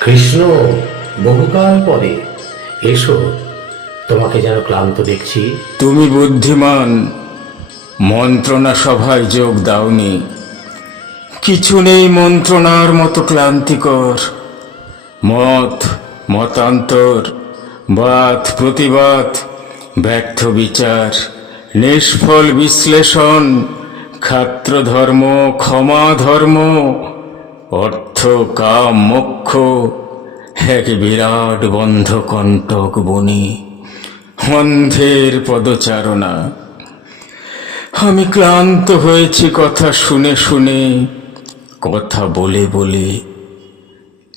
কৃষ্ণ, বহুকাল পরে এসো, তোমাকে যেন ক্লান্ত দেখছি। তুমি বুদ্ধিমান, মন্ত্রণা সভায় যোগ দাওনি। কিছু নেই মন্ত্রণার মতো ক্লান্তিকর। মত, মতান্তর বাদ প্রতিবাদ, ব্যর্থ বিচার, নিষ্ফল বিশ্লেষণ খাত্র ধর্ম, ক্ষমা ধর্ম, অর্থ, কাম, মোক্ষ, এক বিরাট বন্ধ কণ্টক বনি অন্ধের পদচারণা। আমি ক্লান্ত হয়েছি কথা শুনে শুনে, কথা বলে বলে।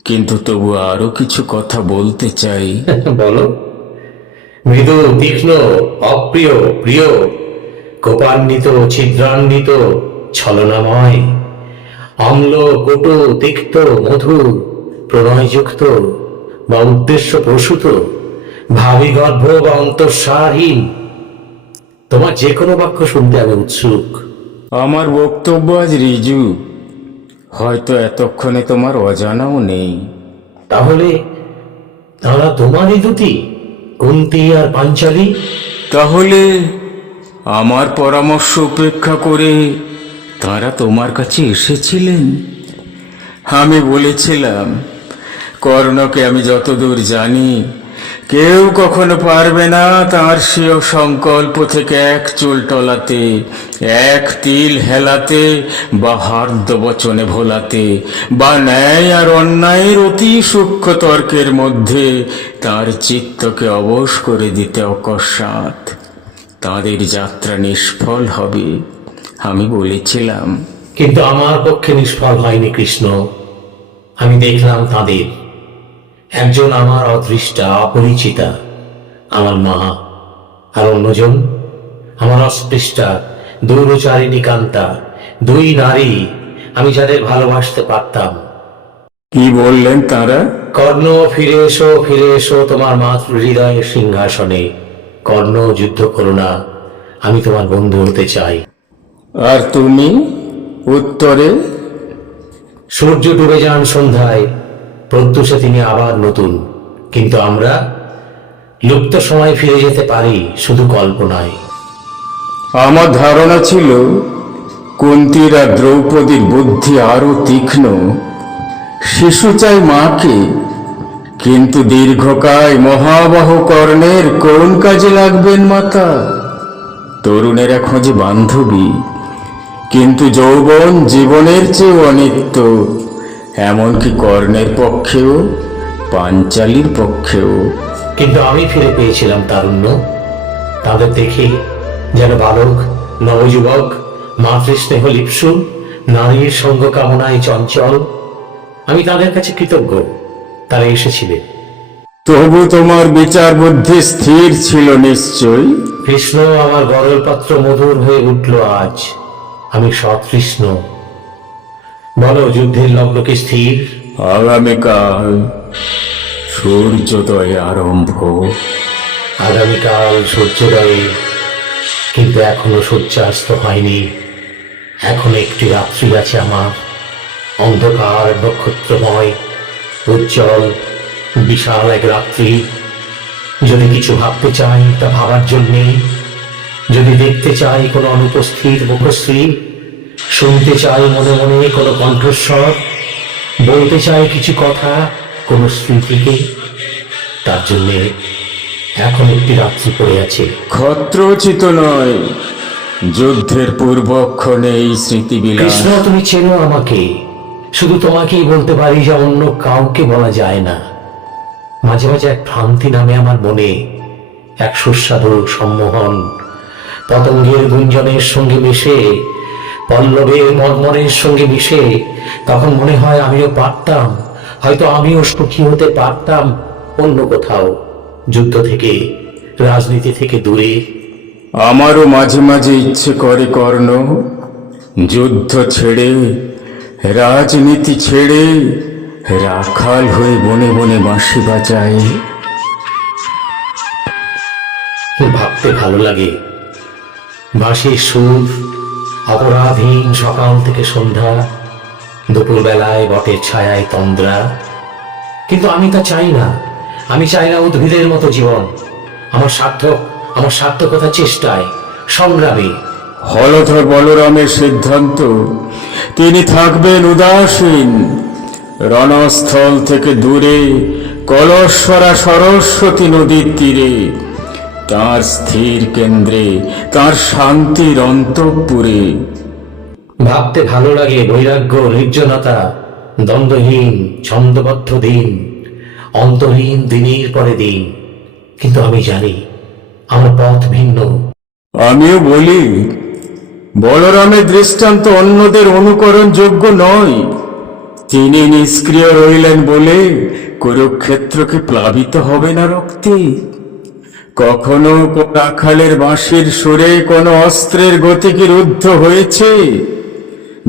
কিন্তু তবু আরও কিছু কথা বলতে চাই। বলো। মৃদু তীক্ষ্ণ অপ্রিয় প্রিয় কোপান্বিত ছিদ্রান্বিত ছলনাময় অম্ল কটু তিক্ত মধুর প্রণয়যুক্ত বা উদ্দেশ্য প্রসূত ভাবি গর্ভ বা অন্তঃসারহীন। তোমার যে কোনো বাক্য শুনতে আমি উৎসুক। আমার বক্তব্য আজ রিজু। হয়তো এতক্ষণে তোমার অজানাও নেই। তাহলে তারা তোমারই দুটি কুন্তি আর পাঞ্চালী? তাহলে আমার পরামর্শ উপেক্ষা করে তারা তোমার কাছে এসেছিলেন? আমি বলেছিলাম কর্ণকে আমি যতদূর জানি কেউ কখনো পারবে না তার স্বীয় সংকল্প থেকে এক চুল টলাতে, এক তিল হেলাতে বা হার্দ বচনে ভোলাতে, বা ন্যায় আর অন্যায়ের অতি সূক্ষ্ম তর্কের মধ্যে তার চিত্তকে অবশ করে দিতে অকস্মাৎ। তাদের যাত্রা নিষ্ফল হবে, আমি বলেছিলাম। কিন্তু আমার পক্ষে নিষ্ফল হয়নি কৃষ্ণ। আমি দেখলাম তাদের একজন আমার অদৃষ্টা অপরিচিতা। আমার মা আর অন্যজন আমার অস্পৃষ্টা দৌরচারিণী কান্তা। দুই নারী আমি যাদের ভালোবাসতে পারতাম। কি বললেন তারা? কর্ণ ফিরে এসো ফিরে এসো তোমার মাতৃ হৃদয়ের সিংহাসনে। কর্ণ যুদ্ধ করো না আমি তোমার বন্ধু হতে চাই। আর তুমি উত্তরে? সূর্য ডুবে যান সন্ধ্যায় প্রত্যুষে তিনি আবার নতুন। কিন্তু আমরা লুপ্ত সময় ফিরে যেতে পারি শুধু কল্পনায়। আমার ধারণা ছিল, কুন্তির আর দ্রৌপদীর বুদ্ধি আরও তীক্ষ্ণ। শিশু চাই মাকে, কিন্তু দীর্ঘকায় মহাবাহ কর্ণের কোন কাজে লাগবেন মাতা? তরুণেরা খোঁজে বান্ধবী, কিন্তু যৌবন জীবনের চেয়ে অনিত্য। এমনকি কর্ণের পক্ষেও পাঞ্চালির পক্ষেও। কিন্তু আমি ফিরে পেয়েছিলাম তারুণ্য। তাদের দেখে যেন বালক নবযুবক মাতৃস্নেহ লিপসু নারীর সঙ্গ কামনায় চঞ্চল আমি তাদের কাছে কৃতজ্ঞ। তারা এসেছিলেন তবু তোমার বিচার বুদ্ধি স্থির ছিল নিশ্চয় কৃষ্ণ আমার গরল পাত্র মধুর হয়ে উঠল আজ। আমি সতৃষ্ণ। বলো যুদ্ধের লগ্ন কি স্থির? আগামীকাল সূর্যোদয় আরম্ভ। আগামীকাল সূর্যোদয়ে কিন্তু এখনও সূর্যাস্ত হয়নি। এখন একটি রাত্রি আছে আমার অন্ধকার নক্ষত্রময় উজ্জ্বল বিশাল এক রাত্রি। যদি কিছু ভাবতে চাই তা ভাবার জন্যে যদি দেখতে চাই কোনো অনুপস্থিত মুখশ্রী শুনতে চাই মনে মনে কোনো কণ্ঠস্বর বলতে চাই কিছু কথা কোনো স্মৃতিকে। তার জন্যে এখন একটি রাত্রি পড়ে আছে। ক্ষত্রচিত নয় যুদ্ধের পূর্বক্ষণে এই স্মৃতিবিলাস। কৃষ্ণ তুমি চেনো আমাকে। শুধু তোমাকেই বলতে পারি যা অন্য কাউকে বলা যায় না। মাঝে মাঝে এক ভ্রান্তি নামে আমার মনে এক সুস্বাদু সম্মোহন পতঙ্গের গুঞ্জনের সঙ্গে মিশে পল্লবের মর্মরের সঙ্গে মিশে তখন মনে হয় আমিও পারতাম হয়তো আমিও সুখী হতে পারতাম অন্য কোথাও যুদ্ধ থেকে রাজনীতি থেকে দূরে। আমারও মাঝে মাঝে ইচ্ছে করে কর্ণ যুদ্ধ ছেড়ে রাজনীতি ছেড়ে রাখাল হয়ে বনে বনে বাঁশি বাজায়। ভাবতে ভালো লাগে। বাঁশির সুর অপরাধীন সকাল থেকে সন্ধ্যা। দুপুরবেলায় বটের ছায়ায় তন্দ্রা। কিন্তু আমি তা চাই না। আমি চাই না উদ্ভিদের মতো জীবন। আমার সার্থক, আমার সার্থকতা চেষ্টায় সংগ্রামে। হলধর বলরামের সিদ্ধান্ত, তিনি থাকবেন উদাসীন। রণস্থল থেকে দূরে, কলস্বরা সরস্বতী নদীর তীরে। তার স্থির কেন্দ্রে তার শান্তির অন্তঃপুরে। ভাবতে ভালো লাগে বৈরাগ্য নির্জনতা দ্বন্দ্বহীন ছন্দবদ্ধ দিন অন্তহীন দিনের পরে দিন। কিন্তু আমি জানি আমার পথ ভিন্ন। আমিও বলি বলরামের দৃষ্টান্ত অন্যদের অনুকরণ যোগ্য নয়। তিনি নিষ্ক্রিয় রইলেন বলে কুরুক্ষেত্রকে প্লাবিত হবে না রক্তে। কখনো কোন আখালের বাঁশির সুরে কোনো অস্ত্রের গতিকে রুদ্ধ হয়েছে?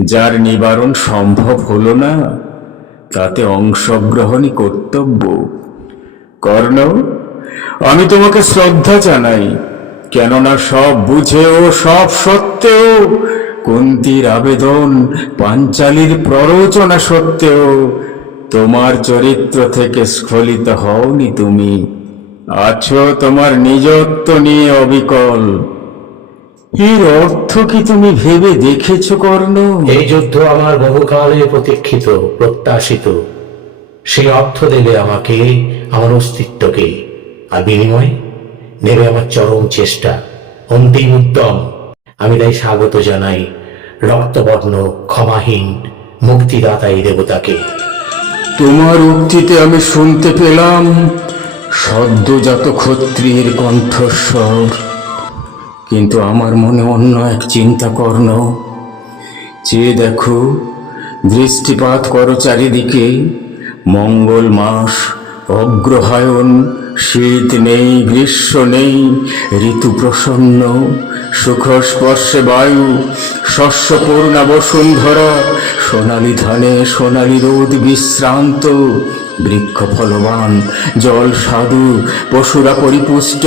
যার নিবারণ সম্ভব হলো না, তাতে অংশগ্রহণই কর্তব্য। কর্ণ, আমি তোমাকে শ্রদ্ধা জানাই, কেননা সব বুঝেও সব সত্ত্বেও, কুন্তির আবেদন পাঞ্চালির প্ররোচনা সত্ত্বেও, তোমার চরিত্র থেকে স্খলিত হওনি তুমি। আছো তোমার নিজত্ব নিয়ে অবিকল। এর অর্থ কি তুমি ভেবে দেখেছ কর্ণ? এই যুদ্ধ আমার বহুকালে প্রতীক্ষিত প্রত্যাশিত। সেই অর্থ দেবে আমাকে আমার অস্তিত্বকে। আর বিনিময় নেবে আমার চরম চেষ্টা অন্তিম উদ্যম। আমি তাই স্বাগত জানাই রক্তবর্ণ ক্ষমাহীন মুক্তিদাতা এই দেবতাকে। তোমার উক্তিতে আমি শুনতে পেলাম সদ্যজাত ক্ষত্রিয়ের কণ্ঠস্বর। কিন্তু আমার মনে অন্য এক চিন্তা কর্ণ চেয়ে দেখো, দৃষ্টিপাত করো চারিদিকে। মঙ্গল মাস, অগ্রহায়ণ, শীত নেই, গ্রীষ্ম নেই, ঋতু প্রসন্ন, সুখ স্পর্শে বায়ু শস্যপূর্ণা বসুন্ধরা, সোনালি ধানে সোনালি রোদ বিশ্রান্ত বৃক্ষ ফলবান, জল সাধু, পশুরা পরিপুষ্ট,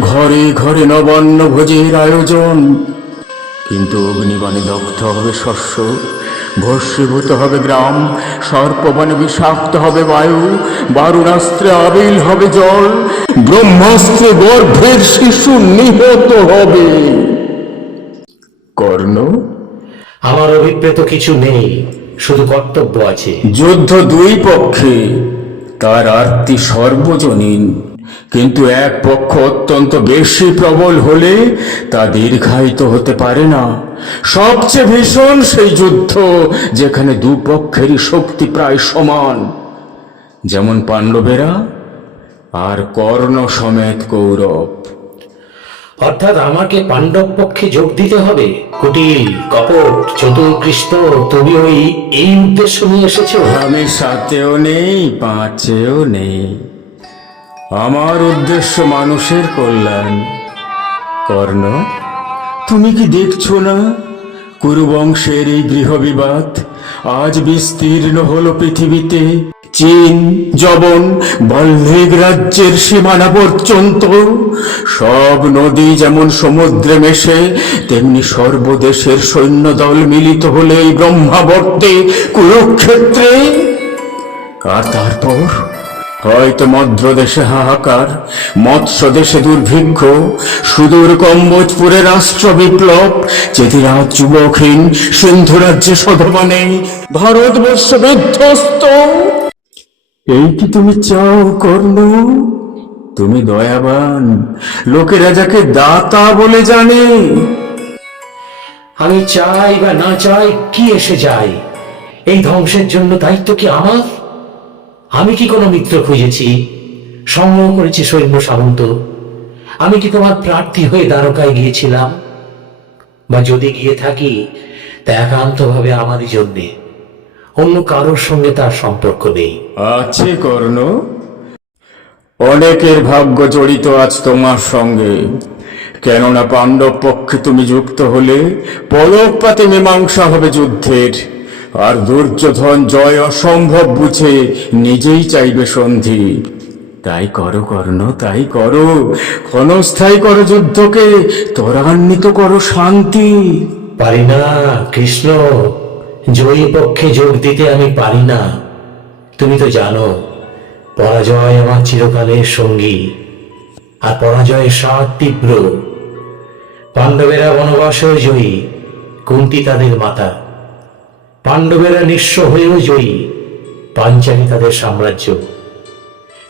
ঘরে ঘরে নবান্ন ভোজের আয়োজন। কিন্তু অগ্নিবাণে দগ্ধ হবে শস্য, ভস্মীভূত হবে গ্রাম সর্পবাণে বিষাক্ত হবে বায়ু, বারুণাস্ত্রে আবিল হবে জল, ব্রহ্মাস্ত্রে গর্ভের শিশু নিহত হবে। কর্ণ? আমার অভিপ্রেত কিছু নেই। শুধু কর্তব্য আছে। যুদ্ধ দুই পক্ষে, তার আরতি সর্বজনীন। কিন্তু এক পক্ষ অত্যন্ত বেশি প্রবল হলে তা দীর্ঘায়িত হতে পারে না। সবচেয়ে ভীষণ সেই যুদ্ধ যেখানে দুপক্ষেরই শক্তি প্রায় সমান। যেমন পাণ্ডবেরা আর কর্ণ সমেত কৌরব। অর্থাৎ আমাকে পাণ্ডব পক্ষে যোগ দিতে হবে। কুটিল, কপট, চতুর্কৃষ্ট, তুমি ওই এই উদ্দেশ্য নিয়ে এসেছ? আমি সাতেও নেই, পাঁচেও নেই। আমার উদ্দেশ্য মানুষের কল্যাণ। কর্ণ, তুমি কি দেখছ না? কুরুবংশের এই গৃহবিবাদ আজ বিস্তীর্ণ হলো পৃথিবীতে। চীন যবন বল্লেগ রাজ্যের সীমানা পর্যন্ত সব নদী যেমন সমুদ্রে মেশে, তেমনি সর্বদেশের সৈন্যদল মিলিত হলে এই ব্রহ্মাবর্তে কুরুক্ষেত্রে। আর তারপর? হয়তো মদ্রদেশে হাহাকার মৎস্য দেশে দুর্ভিক্ষ, সুদূর কম্বোজপুরে রাষ্ট্র বিপ্লব চেতিরাজ যুবকহীন সিন্ধু রাজ্যে সধবানে ভারতবর্ষ বিধ্বস্ত। এই কি তুমি চাও কর্ণ? তুমি দয়াবান, লোকেরা যাকে দাতা বলে জানে। আমি চাই বা না চাই, কি এসে যায়? এই ধ্বংসের জন্য দায়িত্ব কি আমার? আমি কি কোনো মিত্র খুঁজেছি? সংগ্রহ করেছি সৈন্য সামন্ত। আমি কি তোমার প্রার্থী হয়ে দ্বারকায় গিয়েছিলাম? বা যদি গিয়ে থাকি, তা একান্তভাবে আমারই জন্যে। অন্য কারোর সঙ্গে তার সম্পর্ক নেই। আছে কর্ণ। অনেকের ভাগ্য জড়িত আজ তোমার সঙ্গে। কেননা পাণ্ডব পক্ষে তুমি যুক্ত হলে পলকপাতে মীমাংসা হবে যুদ্ধের। আর দুর্যোধন জয় অসম্ভব বুঝে নিজেই চাইবে সন্ধি। তাই করো কর্ণ তাই করো। ক্ষণস্থায়ী করো যুদ্ধকে ত্বরান্বিত করো শান্তি। পারি না কৃষ্ণ। জয়ী পক্ষে যোগ দিতে আমি পারি না। তুমি তো জানো, পরাজয় আমার চিরকালের সঙ্গী, আর পরাজয়ের স্বাদ তীব্র। পাণ্ডবেরা বনবাসেও জয়ী, কুন্তি তাদের মাতা। পাণ্ডবেরা নিঃস্ব হয়েও জয়ী, পাঞ্চালী তাদের সাম্রাজ্য।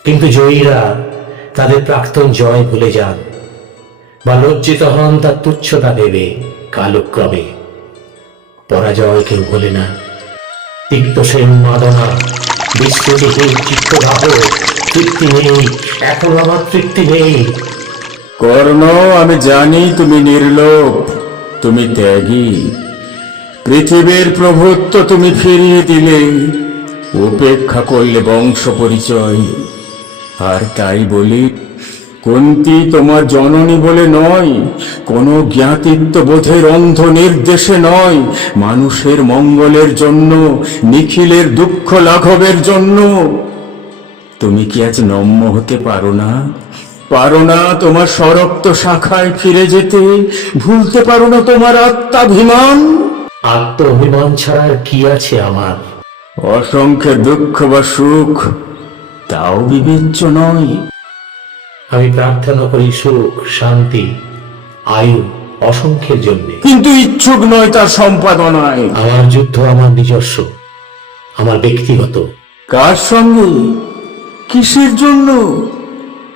কিন্তু জয়ীরা তাদের প্রাক্তন জয় ভুলে যান, বা লজ্জিত হন তার তুচ্ছতা ভেবে কালক্রমে। পরাজয় কেউ ভোলে না। তিক্ত সে উন্মাদনা বিস্মৃতিহীন চিত্তভাব তৃপ্তি নেই, এখন আমার তৃপ্তি নেই। কর্ণ, আমি জানি তুমি নির্লোভ, তুমি ত্যাগী। পৃথিবীর প্রভুত্ব তুমি ফিরিয়ে দিলে, উপেক্ষা করলে বংশ পরিচয়। আর তাই বলি কুন্তি তোমার জননী বলে নয়? কোনো জ্ঞাতিত্ব বোধের অন্ধ নির্দেশে নয়। মানুষের মঙ্গলের জন্য নিখিলের দুঃখ লাঘবের জন্য। তুমি কি আজ নম্য হতে পারো না? পারো না তোমার সরক্ত শাখায় ফিরে যেতে। ভুলতে পারো না তোমার আত্মাভিমান। আত্মাভিমান ছাড়া কি আছে আমার? অসংখ্য দুঃখ বা সুখ তাও বিবেচ্য নয়। আমি প্রার্থনা করি সুখ শান্তি আয়ু অসংখ্যের জন্য। কিন্তু ইচ্ছুক নয় তার সম্পাদনায়। আমার যুদ্ধ আমার নিজস্ব আমার ব্যক্তিগত। কার সঙ্গে? কিসের জন্য?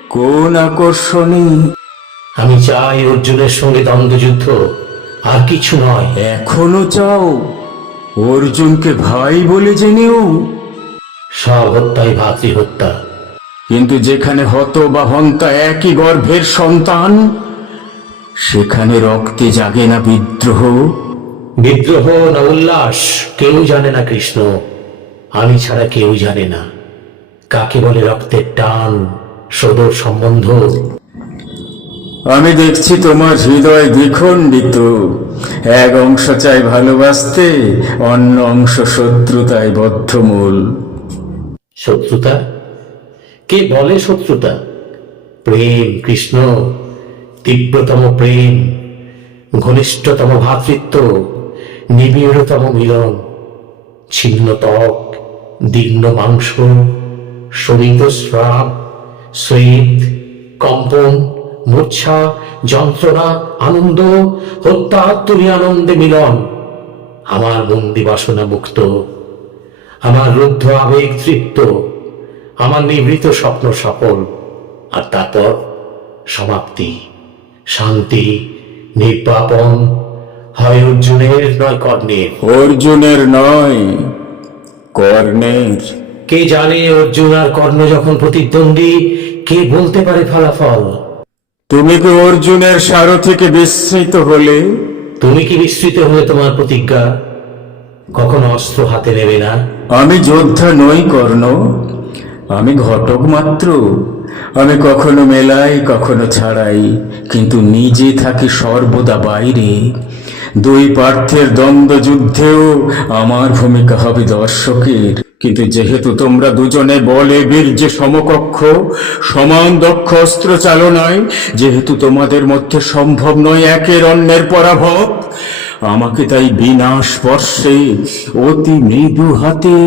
কোন আকর্ষণে? আমি চাই অর্জুনের সঙ্গে দ্বন্দ্বযুদ্ধ আর কিছু নয়। এখনও চাও? অর্জুনকে ভাই বলে জেনেও? সব হত্যাই ভাতৃ হত্যা কিন্তু যেখানে হত বা হন্তা একই গর্ভের সন্তান সেখানে রক্তে জাগে না বিদ্রোহ। বিদ্রোহ না উল্লাস কেউ জানে না কৃষ্ণ। আমি ছাড়া কেউ জানে না। কাকে বলে রক্তের টান সদর সম্বন্ধ? আমি দেখছি তোমার হৃদয় দ্বিখণ্ডিত। এক অংশ চাই ভালোবাসতে অন্য অংশ শত্রুতায় বদ্ধমূল। শত্রুতা? কে বলে শত্রুতা? প্রেম, কৃষ্ণ, তীব্রতম প্রেম, ঘনিষ্ঠতম ভ্রাতৃত্ব নিবিড়তম মিলন, ছিন্ন ত্বক, দীর্ণ মাংস শমিত স্রাব স্বেদ কম্পন, মূর্ছা, যন্ত্রণা, আনন্দ, হত্যা তুমি আনন্দে মিলন, আমার বন্দি বাসনা মুক্ত, আমার রুদ্ধ আবেগ তৃপ্ত আমার নিভৃত স্বপ্ন সফল। আর তারপর সমাপ্তি শান্তি নির্বাপন হয় অর্জুনের নয় কর্ণের। অর্জুনের নয় কর্ণের। কে জানে অর্জুন আর কর্ণ যখন প্রতিদ্বন্দ্বী কে বলতে পারে ফলাফল? তুমি কি অর্জুনের সারো থেকে বিস্মৃত হলে? তুমি কি বিস্মৃত হলে তোমার প্রতিজ্ঞা? কখনো অস্ত্র হাতে নেবে না? আমি যোদ্ধা নই কর্ণ। আমি ঘটক মাত্র। আমি কখনো মেলাই, কখনো ছাড়াই, কিন্তু নিজে থাকি সর্বদা বাইরে। দুই পার্থের দ্বন্দ্ব যুদ্ধেও আমার ভূমিকা হবে দর্শকের। কিন্তু যেহেতু তোমরা দুজনে বলে বীর্যে সমকক্ষ, সমান দক্ষ অস্ত্র চালনায়, যেহেতু তোমাদের মধ্যে সম্ভব নয় একের অন্যের পরাভব, আমাকে তাই বিনা স্পর্শে অতি মৃদু হাতে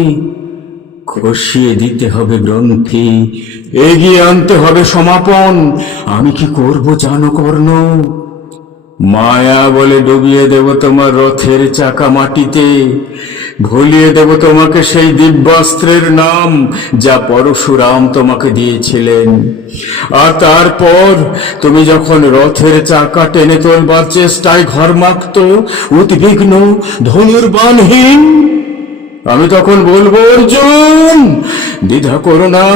খসিয়ে দিতে হবে গ্রন্থি। এগিয়ে আনতে হবে সমাপন। আমি কি করব জানো কর্ণ? মায়া বলে ডুবিয়ে দেব তোমার রথের চাকা মাটিতে। ভুলিয়ে দেব তোমাকে সেই দিব্যাস্ত্রের নাম যা পরশুরাম তোমাকে দিয়েছিলেন। আর তারপর তুমি যখন রথের চাকা টেনে তোলবার চেষ্টায় ঘর ঘরমাক্ত, উদ্বিগ্ন, ধনুর্বাণহীন আমি তখন বলব অর্জুন দ্বিধা করো না।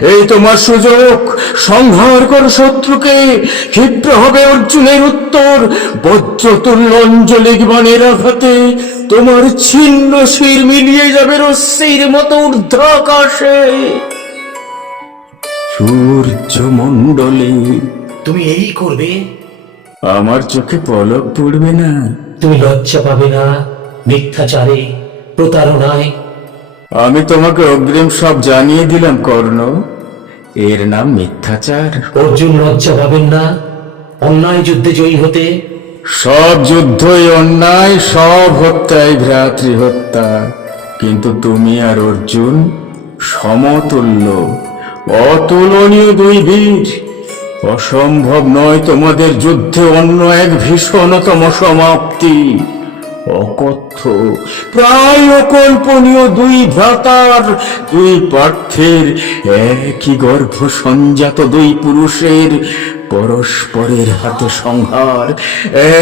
এই তোমার সুযোগ। সংহার করো শত্রুকে। ক্ষিপ্র হবে অর্জুনের উত্তর। বজ্রতুল্য অঞ্জলি বাণের আঘাতে তোমার ছিন্ন শির মিলিয়ে যাবে রশ্মির মতো ঊর্ধ্ব আকাশে সূর্য মণ্ডলে তুমি এই করবে? আমার চোখে পলক পড়বে না। তুমি লজ্জা পাবে না মিথ্যাচারে। প্রতারণায়। আমি তোমাকে অগ্রিম সব জানিয়ে দিলাম কর্ণ। এর নাম মিথ্যাচার। অর্জুন লজ্জা পাবেন না। অন্যায় যুদ্ধে জয়ী হতে। সব যুদ্ধই অন্যায় সব হত্যায় ভ্রাতৃ হত্যা। কিন্তু তুমি আর অর্জুন সমতুল্য অতুলনীয় দুই বীর। অসম্ভব নয় তোমাদের যুদ্ধে অন্য এক ভীষণতম সমাপ্তি। অকথ্য। প্রায় অকল্পনীয় দুই ভ্রাতার, দুই পার্থের একই গর্ভ সঞ্জাত দুই পুরুষের পরস্পরের হাতে সংহার।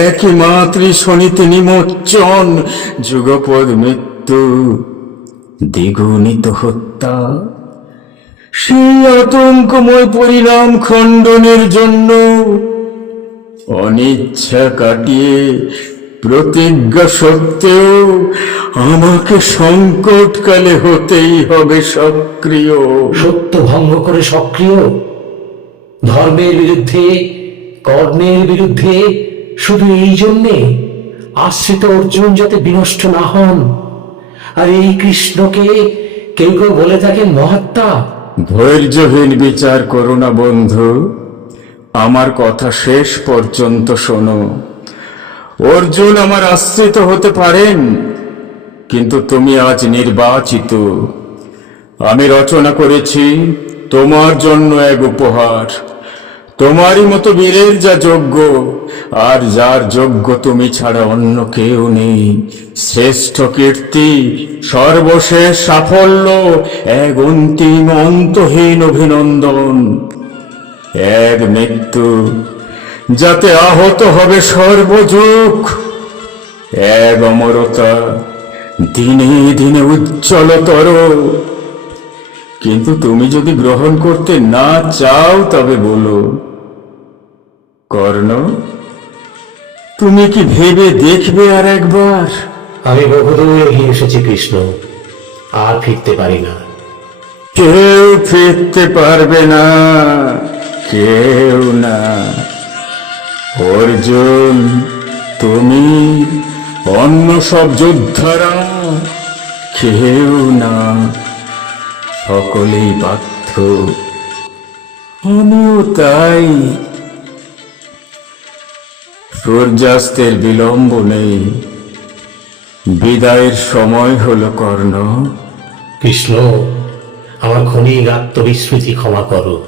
একই মাতৃ শনিতে নিমজ্জন, যুগপদ মৃত্যু দ্বিগুণিত হত্যা। সেই আতঙ্কময় পরিণাম খণ্ডনের জন্য অনিচ্ছা কাটিয়ে প্রতিজ্ঞা সত্ত্বেও আমাকে সংকটকালে হতেই হবে সক্রিয়। সত্য ভঙ্গ করে সক্রিয়। ধর্মের বিরুদ্ধে কর্মের বিরুদ্ধে শুধু এই জন্যে আশ্রিত অর্জুন যাতে বিনষ্ট না হন। আর এই কৃষ্ণকে কেউ কেউ বলে থাকেন মহাত্মা। ধৈর্যহীন বিচার করো না বন্ধু। আমার কথা শেষ পর্যন্ত শোনো। অর্জুন আমার আশ্রিত হতে পারেন, কিন্তু তুমি আজ নির্বাচিত। আমি রচনা করেছি তোমার জন্য এক উপহার। তোমারই মতো বীরের যা যোগ্য, আর যার যোগ্য তুমি ছাড়া অন্য কেউ নেই। শ্রেষ্ঠ কীর্তি, সর্বশেষ সাফল্য, এক অন্তিম অন্তহীন অভিনন্দন। এক মৃত্যু যাতে আহত হবে সর্বযুগ। এক অমরতা দিনে দিনে উজ্জ্বলতর। কিন্তু তুমি যদি গ্রহণ করতে না চাও তবে বলো কর্ণ তুমি কি ভেবে দেখবে আর একবার? আমি বহুদূর এগিয়ে এসেছি কৃষ্ণ। আর ফিরতে পারি না। কেউ ফিরতে পারবে না কেউ না। অর্জুন, তুমি অন্য সব যোদ্ধারা কেউ না। সকলেই বাধ্য। আমিও তাই। সূর্যাস্তের বিলম্ব নেই। বিদায়ের সময় হলো কর্ণ। কৃষ্ণ, আমার ক্ষণিক আত্মবিস্মৃতি ক্ষমা করো।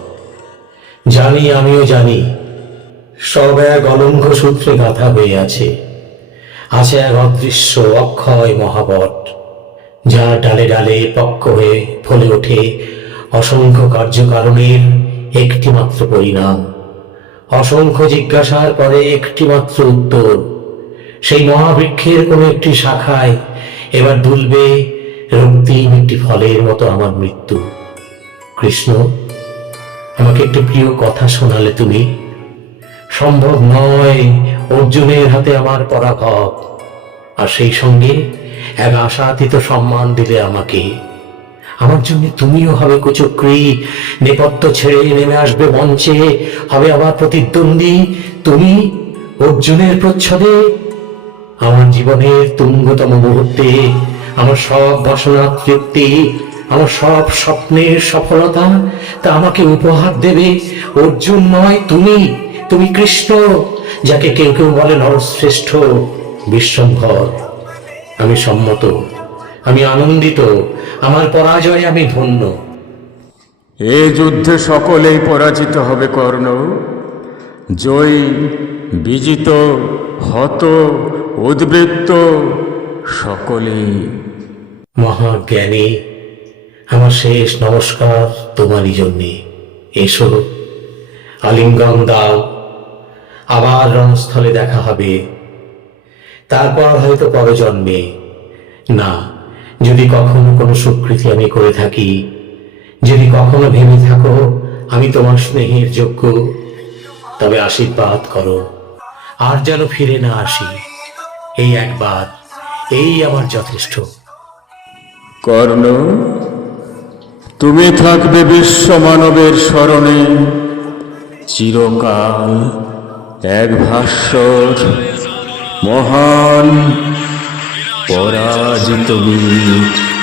জানি, আমিও জানি সব এক অলঙ্ঘ সূত্রে গাথা হয়ে আছে আছে এক অদৃশ্য অক্ষয় মহাবট, যার ডালে ডালে পক্ষ হয়ে ফলে ওঠে অসংখ্য কার্যকারণের একটিমাত্র পরিণাম। অসংখ্য জিজ্ঞাসার পরে একটিমাত্র উত্তর, সেই মহাবৃক্ষের কোনো একটি শাখায় এবার দুলবে রক্তিম একটি ফলের মতো আমার মৃত্যু। কৃষ্ণ, আমাকে একটি প্রিয় কথা শোনালে তুমি। সম্ভব নয় অর্জুনের হাতে আমার পরাভব। আর সেই সঙ্গে এক আশাতীত সম্মান দিলে আমাকে। আমার জন্য তুমিও হবে কুচক্রী, নেপথ্য ছেড়ে নেমে আসবে মঞ্চে, হবে আমার প্রতিদ্বন্দ্বী। তুমি অর্জুনের প্রচ্ছদে, আমার জীবনের তুঙ্গতম মুহূর্তে, আমার সব বাসনা তৃপ্তি, আমার সব স্বপ্নের সফলতা তা আমাকে উপহার দেবে। অর্জুন নয় তুমি। তুমি কৃষ্ণ যাকে কেউ কেউ বলে নরশ্রেষ্ঠ বিশ্বম্ভর। আমি সম্মত আমি আনন্দিত আমার পরাজয়ে আমি ধন্য। এ যুদ্ধে সকলেই পরাজিত হবে কর্ণ। জয়ী বিজিত হত উদ্বৃত্ত সকলেই। মহাজ্ঞানী আমার শেষ নমস্কার তোমারই জন্যে। এসো আলিঙ্গন দাও। আবার রণস্থলে দেখা হবে। তারপর হয়তো পরজন্মে না, যদি কখনো কোনো স্বীকৃতি আমি করে থাকি, যদি কখনো ভেবে থাকো আমি তোমার স্নেহের যোগ্য, তবে আশীর্বাদ করো। আর যেন ফিরে না আসি, এই একবার, এই আমার যথেষ্ট। কর্ণ, তুমি থাকবে বিশ্ব মানবের স্মরণে, চিরকাল এক ভাস্বর মহান পরাজিত বীর।